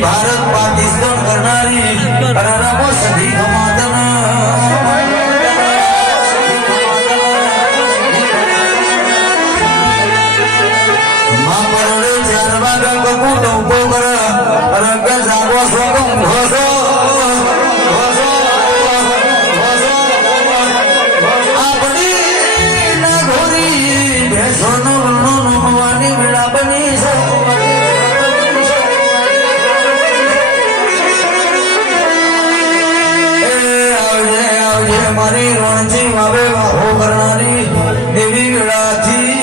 ભારત પાકિસ્તાન કરનારી રમો સધી સમાધાન મારી રણજી માવે વાહો કરનારી દેવી વેળાથી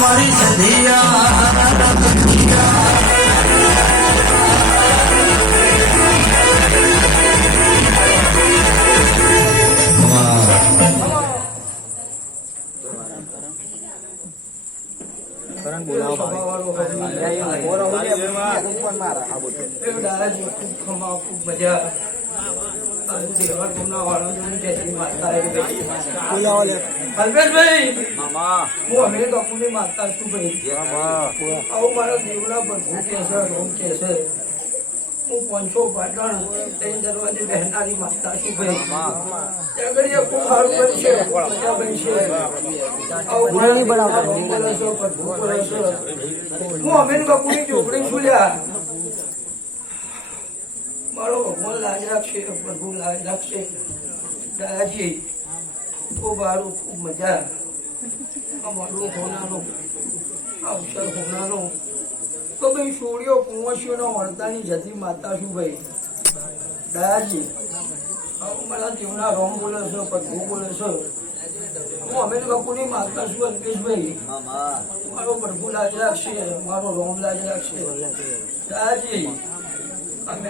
મારી સધિયા અલ્પેશભાઈ હું અમે બાપુની માતા છું ભાઈ આવું મારા દેવના પ્રભુ કે છે રોમ કે છે હું પંચો પાટણ ત્રણ દરવાજે બહેનારી માતા છું ભાઈ ત્યાં ખૂબ સારું કરી છે મજા ભાઈ છે પ્રભુ કરે છે હું અમે બાપુની ચોપડી ખુલ્યા મારો ભગવાન લાજ રાખશે પ્રભુ લાજ રાખશે દાદાજી ખૂબ સારું ખૂબ મજા અમારું હોનાનું અવસર હોનાનું તો ભાઈ સોળીઓ કુંવશીઓનો વળતાની જતી માતા છું ભાઈ દાદાજી મારા જીવના રોમ બોલે છે પ્રભુ બોલે છે હું અમીર બાપુની માતા છું અલ્પેશભાઈ મારો પ્રભુ લાજ રાખશે મારો રોમ લાજ રાખશે દાદાજી અમે